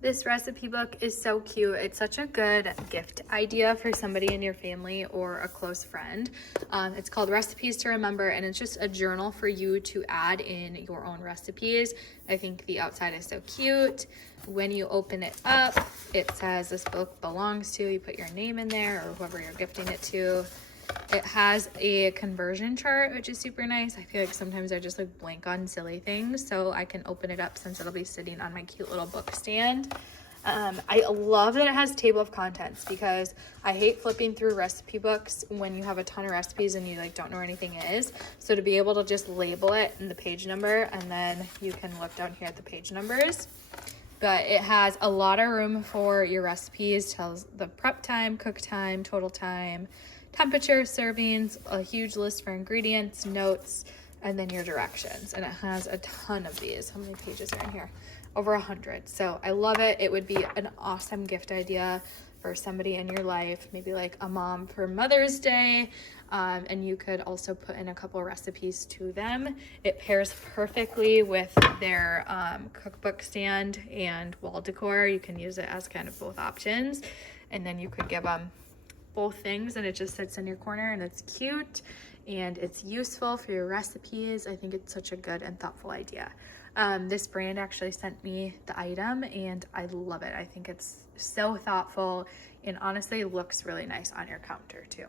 This recipe book is so cute. It's such a good gift idea for somebody in your family or a close friend. It's called Recipes to Remember, and it's just a journal for you to add in your own recipes. I think the outside is so cute. When you open it up, it says this book belongs to, you put your name in there or whoever you're gifting it to. It has a conversion chart, which is super nice. I feel like sometimes I just like blank on silly things, so I can open it up since it'll be sitting on my cute little book stand. I love that it has table of contents because I hate flipping through recipe books when you have a ton of recipes and you like don't know where anything is. So to be able to just label it in the page number, and then you can look down here at the page numbers. But it has a lot of room for your recipes, tells the prep time, cook time, total time, temperature, servings, a huge list for ingredients, notes, and then your directions. And it has a ton of these. How many pages are in here? Over 100. So I love it. It would be an awesome gift idea for somebody in your life, maybe like a mom for Mother's Day. And you could also put in a couple recipes to them. It pairs perfectly with their cookbook stand and wall decor. You can use it as kind of both options. And then you could give them both things and it just sits in your corner, and it's cute and it's useful for your recipes. I think it's such a good and thoughtful idea. This brand actually sent me the item and I love it. I think it's so thoughtful and honestly looks really nice on your counter too.